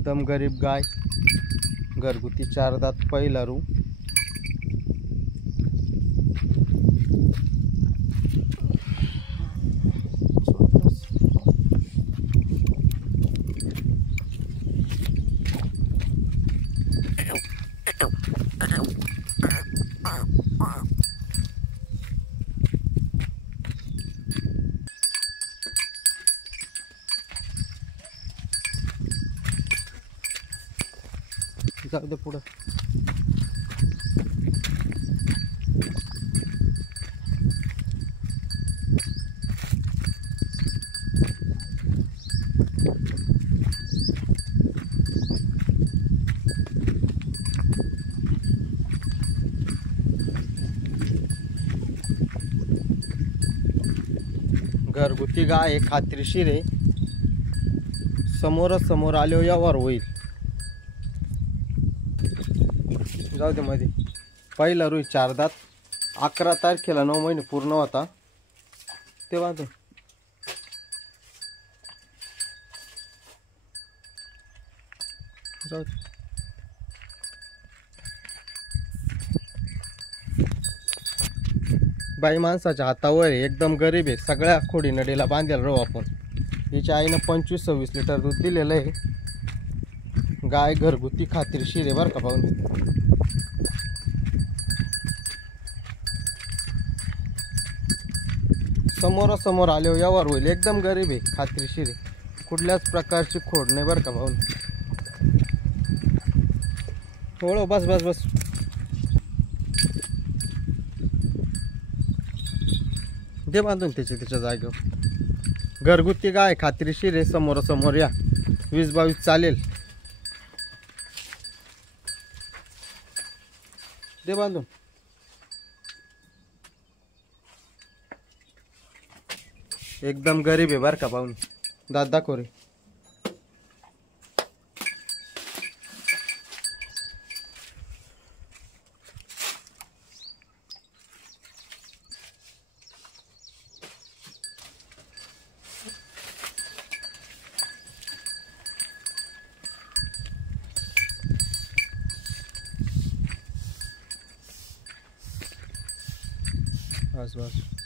एकदम गरीब गाय, घरगुती 4 दात पहिला रू। जाऊ दे पुढं। घरगुती गाय खात्रीशीर आहे, समोर आल्यावर व्यवहार होईल। जाऊ दे मध्ये। पहिला रुई 4 दात, 11 तारखेला 9 महिने पूर्ण होता तेव्हा ते जाऊ दे। बाई माणसाच्या हातावर आहे, एकदम गरीब आहे। सगळ्या खोडी नडीला बांधायला राहू आपण। हिच्या आईनं 25-26 लिटर दूध दिलेलं आहे। गाय घरगुती खात्रीशीर आहे बरं का पाहून। समोर आल्यावर व्यवहार होईल। एकदम गरीब आहे, खात्रीशीर आहे, कुठल्याच प्रकारची खोड नाही बरं का पाहून। थोडं बस दे बांधून त्याच्या जागेवर। घरगुती गाय खात्रीशीर आहे, समोर या। 20-22 चालेल, दे बांधून। एकदम गरीब आहे बरं का पाहून। दात दाखव रे। बस